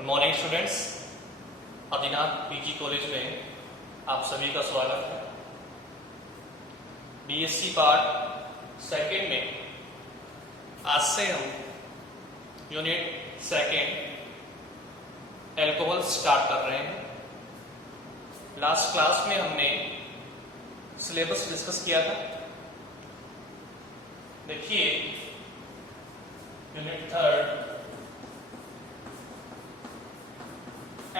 Good morning students. Adinath PG college में आप सभी का स्वागत है। बीएससी पार्ट सेकेंड में आज से हम यूनिट सेकेंड एल्कोहल स्टार्ट कर रहे हैं। लास्ट क्लास में हमने सिलेबस डिस्कस किया था। देखिए unit third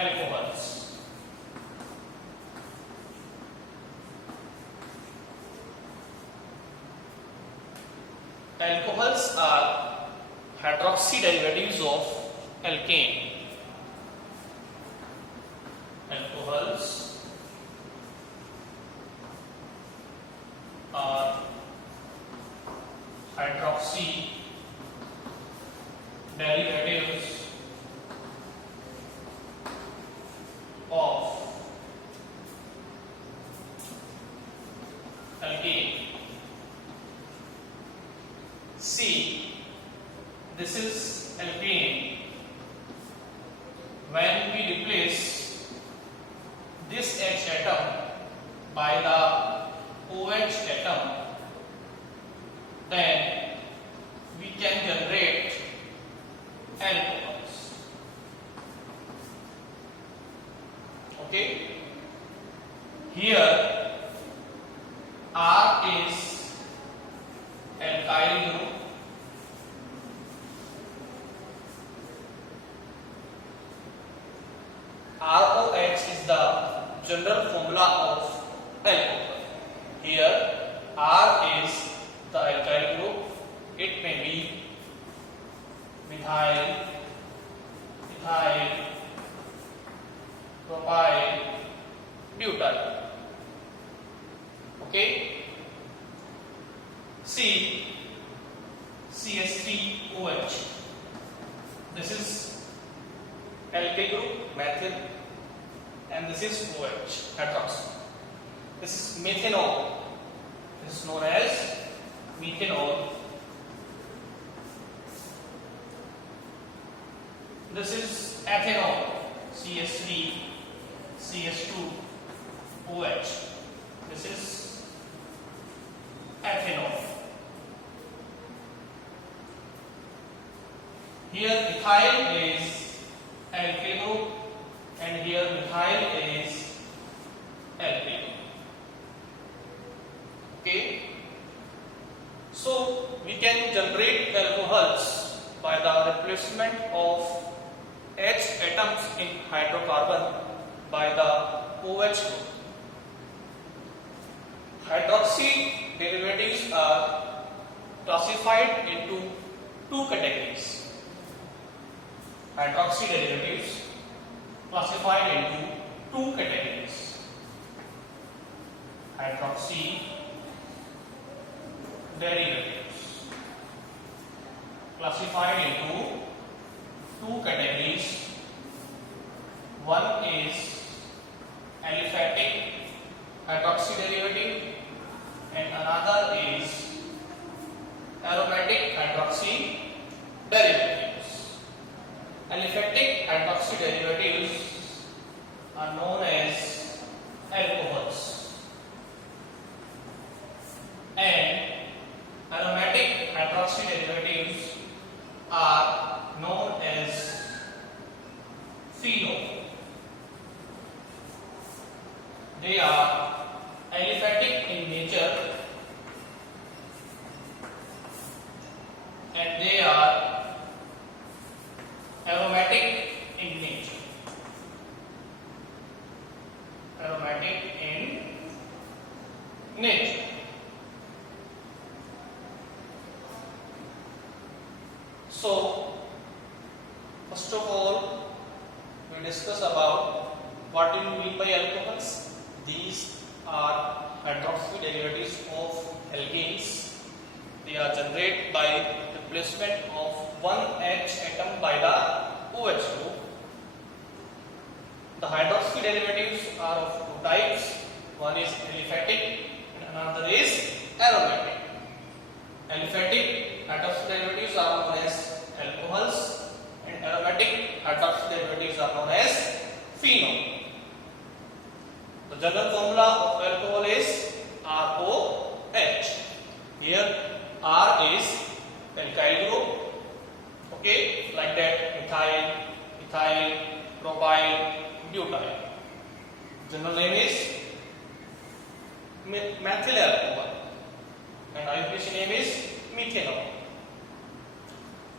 alcohols. Alcohols are hydroxy derivatives of alkane. Alcohols are hydroxy derivatives of alkane. See, this is alkane. When we replace this H atom by the OH atom, then we can generate alcohols. Okay, here R is alkyl group, ROH is the general formula of alcohol. Here R is the alkyl group. It may be methyl, ethyl, propyl, butyl. Okay, C, CH3OH. This is alkyl group, methyl, and this is OH, hydroxy. This is methanol. This is known as methanol. This is ethanol, CH3, CH2OH. This is ethanol. Here ethyl is alkyl group and here methyl is alkyl group. Okay, so we can generate alcohols by the replacement of H atoms in hydrocarbon by the OH group. Hydroxy derivatives are classified into two categories. Hydroxy derivatives classified into two categories. Hydroxy derivatives classified into two categories. One is aliphatic hydroxy derivative and another is aromatic hydroxy derivatives. Aliphatic hydroxy derivatives are known as alcohols and aromatic hydroxy derivatives are known as phenol. They are aliphatic in nature and they are aromatic in nature. Aromatic in nature. So, first of all, we discuss about what do you mean by alcohols. These are hydroxy derivatives of alkanes. They are generated by replacement of one H atom by the OH group. The hydroxy derivatives are of two types. One is aliphatic and another is aromatic. Aliphatic hydroxy derivatives are known as alcohols and aromatic hydroxy derivatives propyl butyl. General name is methyl alcohol and IUPAC name is methanol.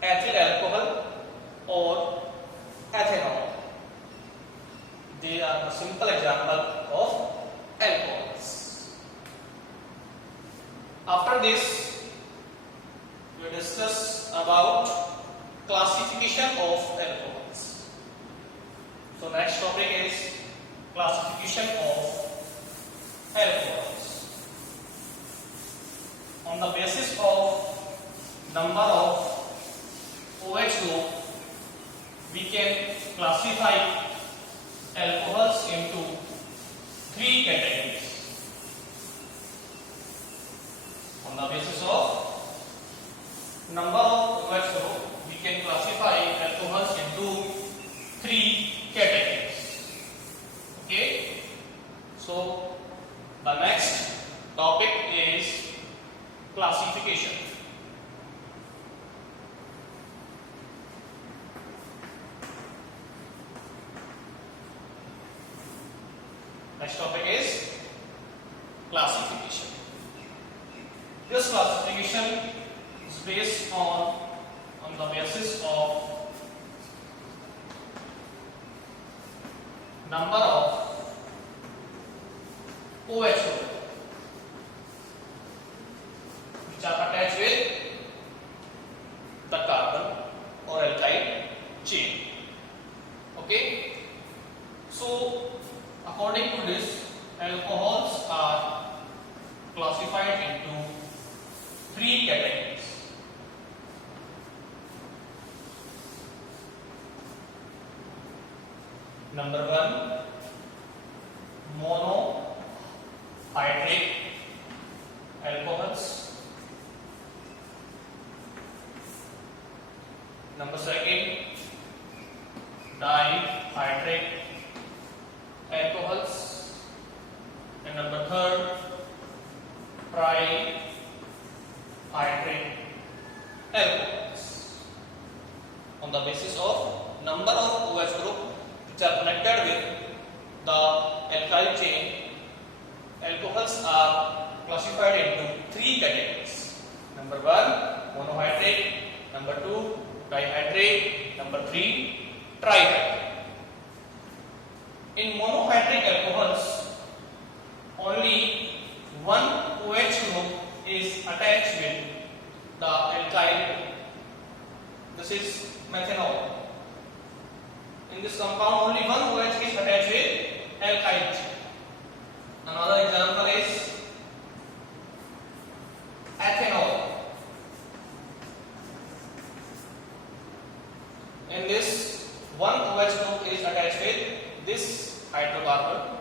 Ethyl alcohol or ethanol, they are a simple example of alcohols. After this, we will discuss about classification of alcohols. So next topic is classification of alcohols. On the basis of number of OH group, we can classify alcohols into three categories. On the basis of number of OH group, we can classify alcohols into three categories. Okay. So the next topic is classification. Next topic is classification. This classification is based on the basis of number of OH group which are attached with the carbon or alkyl chain. Okay. So according to this, alcohols are classified into three categories. Number one, monohydrate alcohols. Number second, dihydrate alcohols. And number third, trihydrate alcohols. On the basis of number of OH group which are connected with the alkyl chain, alcohols are classified into three categories. Number one, monohydrate. Number two, dihydrate. Number three, trihydrate. In monohydrate alcohols, only one OH group is attached with the alkyl. This is methanol. In this compound, only one OH is attached with alkyl. Another example is ethanol. In this, one OH group is attached with this hydrocarbon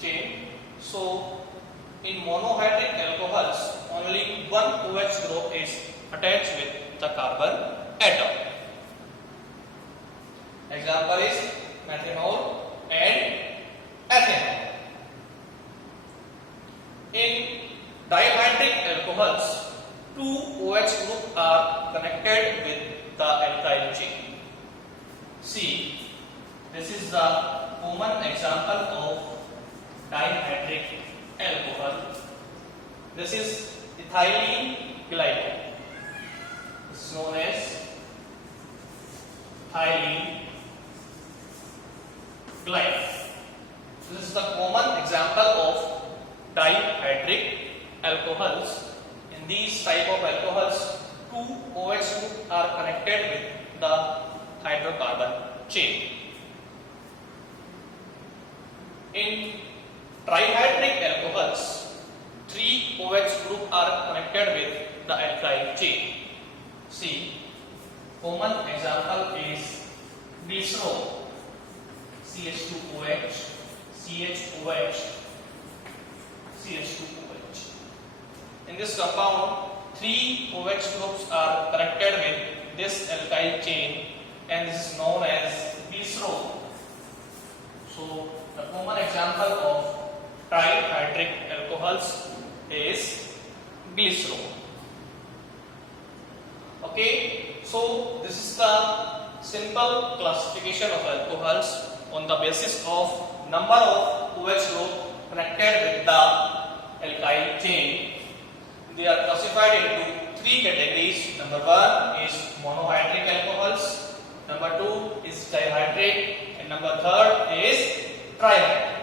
chain. So in monohydrate alcohols, only one OH group is attached with the carbon atom. Example is methanol and ethanol. In dihydrate alcohols, two OH groups are connected with the alkyl chain. See, this is the common example of dihydrate alcohol. This is ethylene glycol. This is known as ethylene glycol. This is the common example of dihydrate alcohols. In these type of alcohols, two OH groups are connected with the hydrocarbon chain. In trihydrate alcohols, three OH groups are connected with the alkyl chain. See, common example is glycerol, CH2OH, CHOH, CH2OH. In this compound, three OH groups are connected with this alkyl chain, and this is known as glycerol. So the common example of trihydrate alcohols is glycerol. Okay, so this is the simple classification of alcohols on the basis of number of OH group connected with the alkyl chain. They are classified into three categories. Number one is monohydric alcohols, number two is dihydric, and number third is trihydric.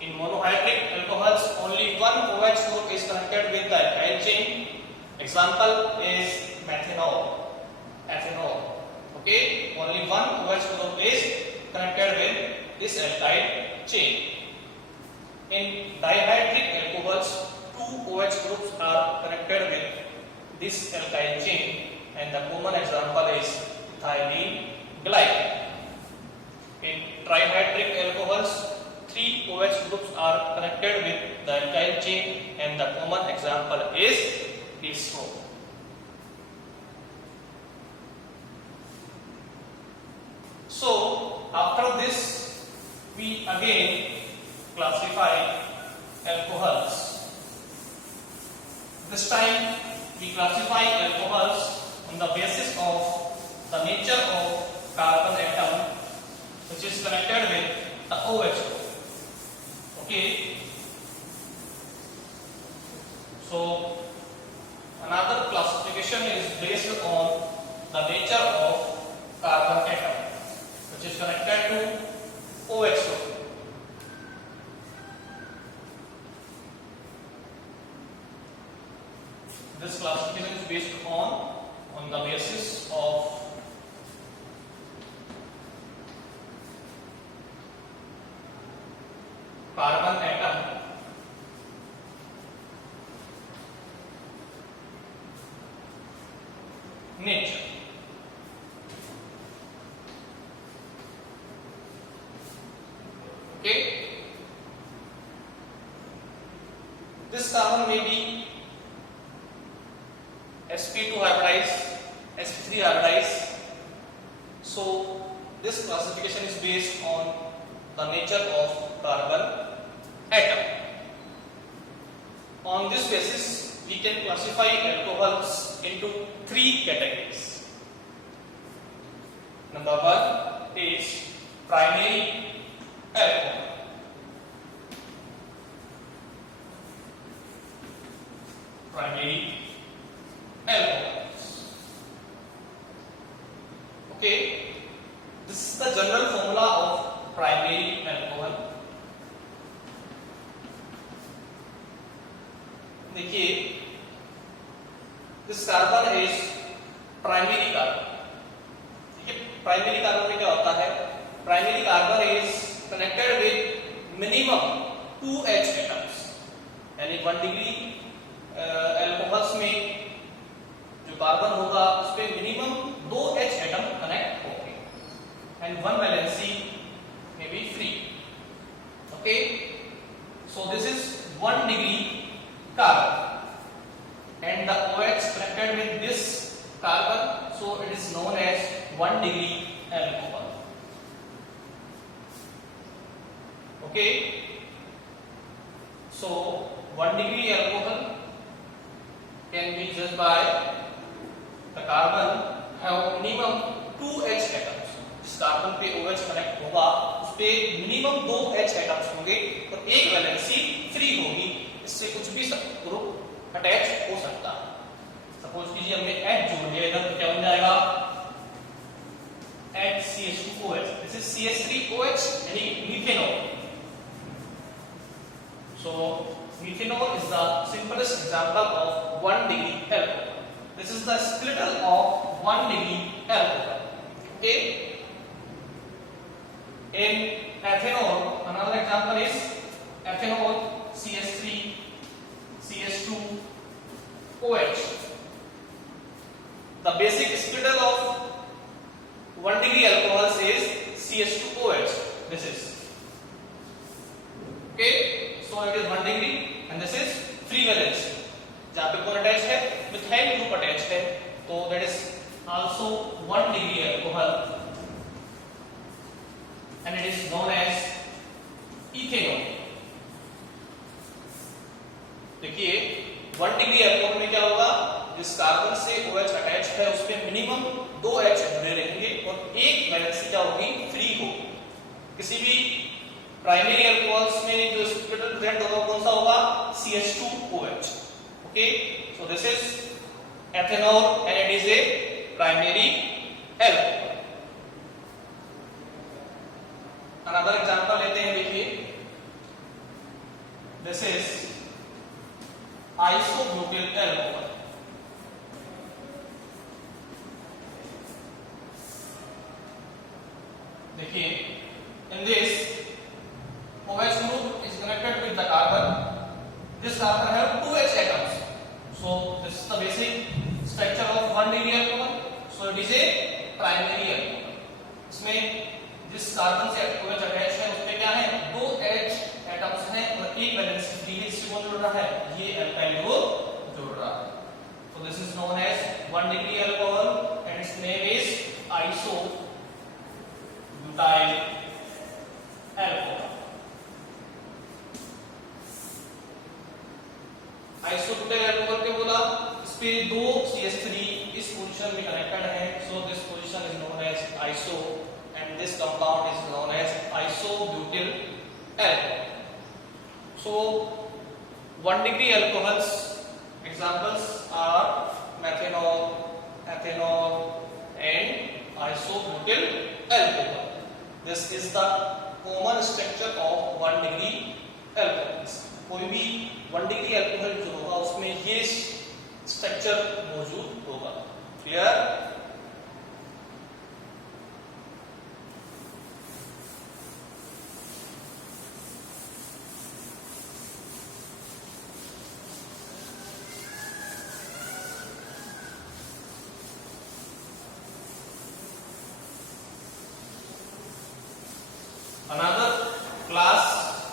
In monohydric alcohols, only one OH group is connected with the alkyl chain. Example is methanol, ethanol. Okay, only one OH group is connected with this alkyl chain. In dihydric alcohols, two OH groups are connected with this alkyl chain, and the common example is ethylene glycol. In trihydric alcohols, three OH groups are connected with the alkyl chain, and the common example is ester. So after this we again classify alcohols. This time we classify alcohols on the basis of the nature of carbon atom which is connected with the OH group. Okay. So another classification is based on the nature of carbon atom which is connected to OH group. This classification is based on the basis of carbon atom nature. Okay, this carbon may be sp2 hybridized, sp3 hybridized. So this classification is based on the nature of carbon atom. On this basis, we can classify alcohols into three categories. Number one is primary alcohol. Primary alcohols. Okay, this is the general formula of primary alcohol. देखिए, this carbon is primary carbon. ठीक है, primary carbon में क्या होता है? Primary carbon is connected with minimum 2H atoms. यानी 1 degree alcohols में जो कार्बन होगा उस पे मिनिमम 2H एटम कनेक्ट होंगे and one valency may be free. Okay, so this is 1 degree carbon and the OH connected with this carbon, so it is known as 1 degree alcohol. Okay, so 1 degree alcohol can be judged by the carbon have minimum 2H atoms. जिस carbon पे OH connect होगा उस पे minimum 2H atoms होंगे और एक valency free होगी, इससे कुछ भी ग्रुप अटैच हो सकता है। सपोज कीजिए हमने H जोड़ दिया इधर तो क्या बन जाएगा HCH2OH, दिस इज CH3OH यानी methanol. So methanol is the simplest example of 1 degree alcohol. This is the skeleton of 1 degree alcohol. Okay. In ethanol, another example is ethanol CH3 CH2OH. The basic skeleton of 1 degree alcohols is CH2OH. This is okay. So it is 1 degree and this is free valence. जहाँ पे कौन attach है? Methyl group attach है, तो that is also 1 degree alcohol and it is known as ethanol. देखिए 1 degree alcohol में क्या होगा? जिस कार्बन से OH अटैच है उस पे मिनिमम 2H जुड़े रहेंगे और एक वैलेंसी क्या होगी? फ्री होगी। किसी भी प्राइमरी अल्कोहल्स में जो स्पेक्ट्रल प्रेजेंट होगा कौन सा होगा? CH2OH. Okay, so this is ethanol and it is a primary alcohol. Another example लेते हैं, देखिए दिस इज आइसोब्यूटिल अल्कोहल. देखिए in this OH group is connected with the carbon. This carbon have 2H atoms. So this is the basic structure of 1 degree alcohol. So it is a primary alcohol. इसमें जिस carbon से OH attach है उसमें क्या है? 2 H atoms हैं और एक वैलेंस फ्री है. इससे कौन जुड़ रहा है? ये अल्काइल ग्रुप जुड़ रहा है. So this is known as 1 degree alcohol and its name is isobutyl alcohol. Isobutyl alcohol के बोला, इस पे 2 CH3 इस पोजीशन में कनेक्टेड है. So this position is known as iso and this compound is known as isobutyl alcohol. So 1 degree alcohols examples are methanol, ethanol and isobutyl alcohol. This is the common structure of 1 degree alcohols. कोई भी 1 degree alcohol जो होगा उसमें ये structure मौजूद होगा. Clear? Another class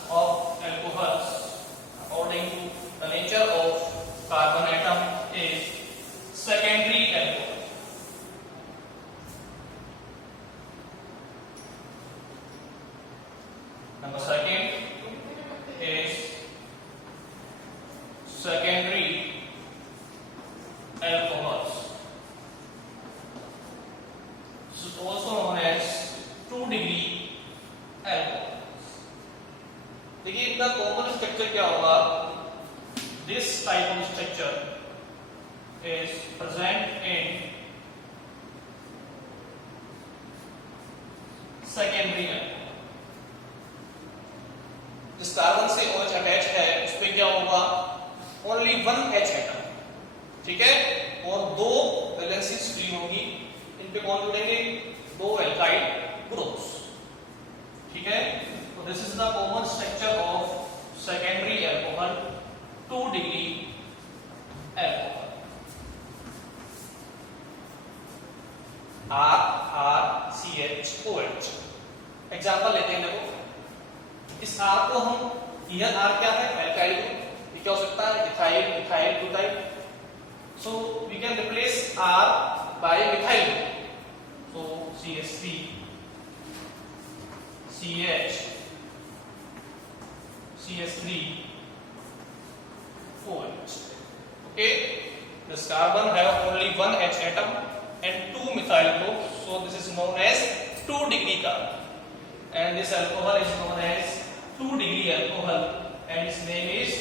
of alcohols according to the nature of carbon atom is secondary alcohol. Number second is secondary alcohols. This is also known as 2 degree alcohols. देखिए इनका कॉमन स्ट्रक्चर क्या होगा? This type of structure is present in secondary alcohol. जिस carbon से OH attach है उस पे क्या होगा? Only 1 H atom. ठीक है, और 2 वैलेंसीज फ्री होगी. इन पे कौन जुड़ेंगे? 2 एल्काइल ग्रुप्स. ठीक है, तो this is the common structure of secondary alcohol 2 degree alcohol. RCHOH. Example लेते हैं. देखो इस R को हम, यह R क्या है? एल्काइल. ये क्या हो सकता है? Ethyl, ethyl, butyl. So we can replace R by methyl. So CH3 CH CH3 OH. Okay, this carbon have only 1 H atom and 2 methyl groups, so this is known as 2 degree carbon. And this alcohol is known as 2 degree alcohol and its name is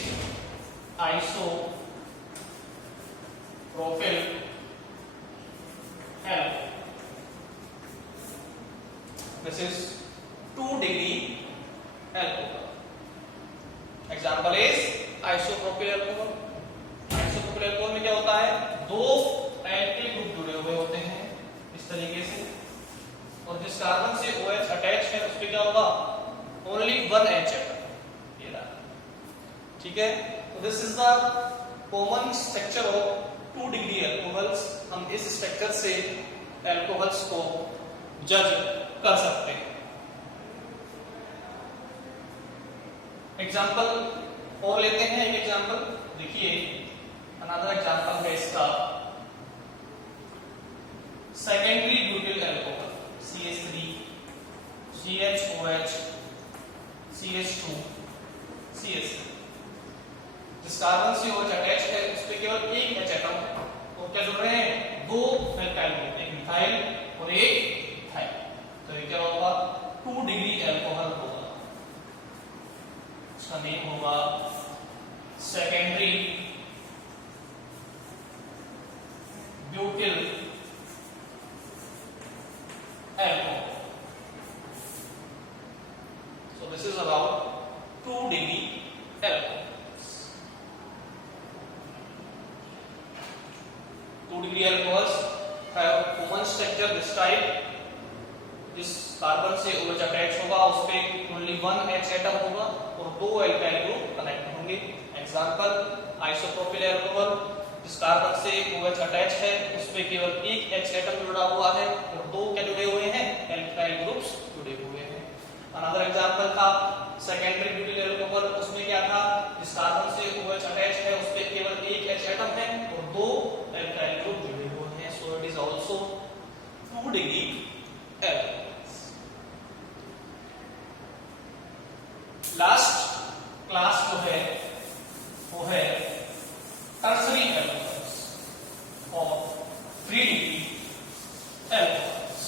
isopropyl alcohol. This is 2 degree alcohol. Example is isopropyl alcohol. Isopropyl alcohol में क्या होता है? 2 alkyl group जुड़े हुए होते हैं इस तरीके से, और जिस कार्बन से OH अटैच है उस पे क्या होगा? Only 1 H atom. ये रहा. ठीक है, तो this is the common structure of 2 degree alcohols. हम इस स्ट्रक्चर से अल्कोहल्स को जज कर सकते हैं. एग्जाम्पल और लेते हैं. एक एग्जाम्पल देखिए, अनदर एग्जाम्पल है इसका secondary butyl alcohol CH3 CHOH CH2 CH3. जिस कार्बन से OH अटैच है उस पे केवल 1 H एटम है, तो क्या जुड़ रहे हैं? 2 एल्काइल ग्रुप, एक मिथाइल और एक इथाइल. तो ये क्या होगा? 2 degree alcohol alcohol. So this is about 2 degree alcohols. 2 degree alcohols have common structure this type. जिस कार्बन से OH अटैच होगा उस पे ओनली 1 H एटम होगा और 2 एल्काइल ग्रुप कनेक्ट होंगे. एग्जांपल आइसोप्रोपिल अल्कोहल, जिस कार्बन से OH अटैच है उस पे केवल एक H एटम जुड़ा हुआ है और 2 क्या जुड़े हुए हैं, एल्काइल ग्रुप्स जुड़े हुए हैं. अनदर एग्जांपल था सेकेंडरी ब्यूटिल अल्कोहल, उसमें क्या था, जिस कार्बन से OH अटैच है उस पे केवल एक H एटम है और 2 एल्काइल ग्रुप जुड़े हुए हैं. So it is also 2 degree alcohol. Last class जो है वो है टर्सरी एल्कोहल्स और 3 degree alcohols.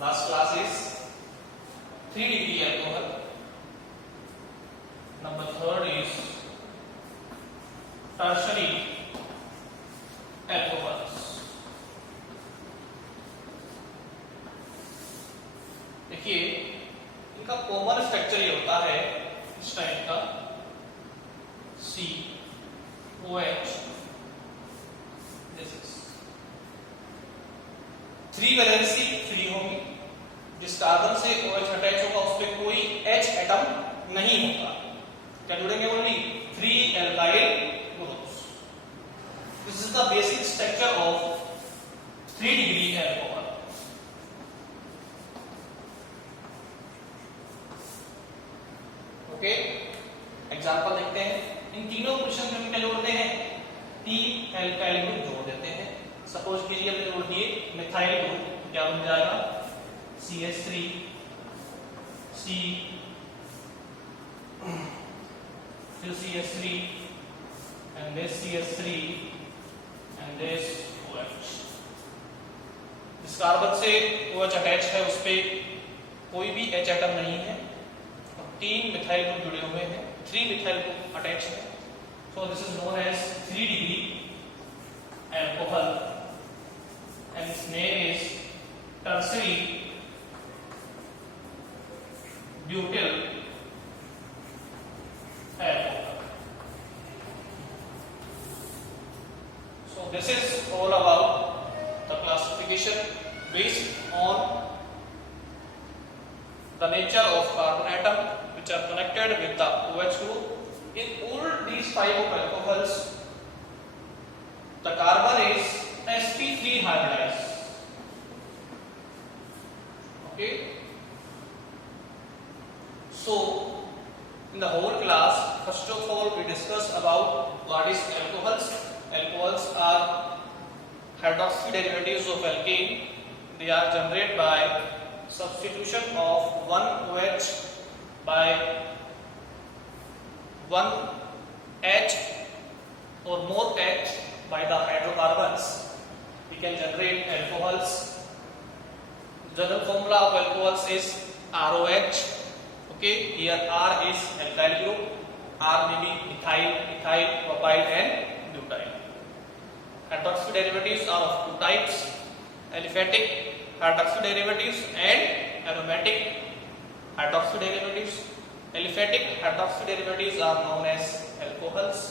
Last class is 3 degree alcohol. Number 3rd is tertiary alcohols. देखिए इनका कॉमन स्ट्रक्चर ये होता है इस टाइप का, COH. This is 3 valency free होगी. जिस कार्बन से OH अटैच होगा उस पर कोई H एटम नहीं होगा. क्या जुड़ेंगे, only 3 alkyl groups. This is the basic structure of 3 degree alcohol. Okay, example देखते हैं. इन तीनों पोजीशन में क्या जोड़ते हैं, 3 एल्काइल ग्रुप जोड़ देते हैं. सपोज कीजिए हमने जोड़ दिए मिथाइल ग्रुप, क्या बन जाएगा, CH3 C फिर CH3 and this CH3 and this OH. जिस कार्बन से OH अटैच है उस पे कोई भी H एटम नहीं है और 3 मिथाइल ग्रुप जुड़े हुए हैं, 3 मिथाइल ग्रुप अटैच है. So this is known as 3 degree alcohol and its name is tertiary butyl alcohol. So this is all about the classification based on the nature of carbon atom which are connected with the OH group. In all these 5 of alcohols, the carbon is sp3 hybridized. Okay. So in the whole class, first of all, we discuss about what is alcohols. Alcohols are hydroxy derivatives of alkane. They are generated by substitution of 1 OH by 1 H or more H by the hydrocarbons. We can generate alcohols. General formula of alcohols is ROH. Okay, here R is alkyl group, R may be ethyl, propyl and butyl. Hydroxy derivatives are of 2 types, aliphatic hydroxy derivatives and aromatic hydroxy derivatives. Aliphatic hydroxy derivatives are known as alcohols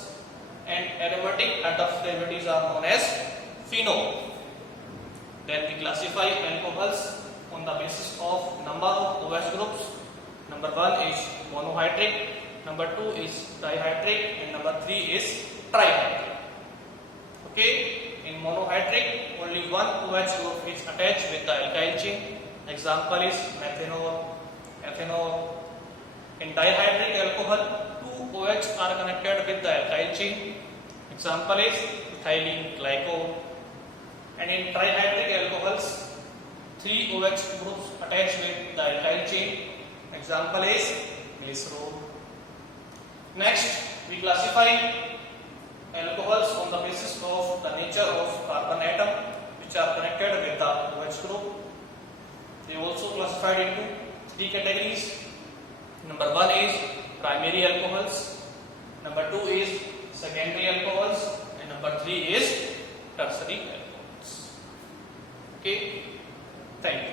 and aromatic hydroxy derivatives are known as phenol. Then we classify alcohols on the basis of number of OH groups. Number 1 is monohydric, number 2 is dihydric and number 3 is trihydric. Okay, in monohydric only 1 OH group is attached with the alkyl chain. Example is methanol, ethanol. In dihydric alcohol 2 OH are connected with the alkyl chain. Example is ethylene glycol. And in trihydric alcohols 3 OH groups attached with the alkyl chain. Example is glycerol. Next, we classify alcohols on the basis of the nature of carbon atom which are connected with the OH group. They also classified into 3 categories. Number 1 is primary alcohols. number 2 is secondary alcohols, and number 3 is tertiary alcohols. Okay, thank you.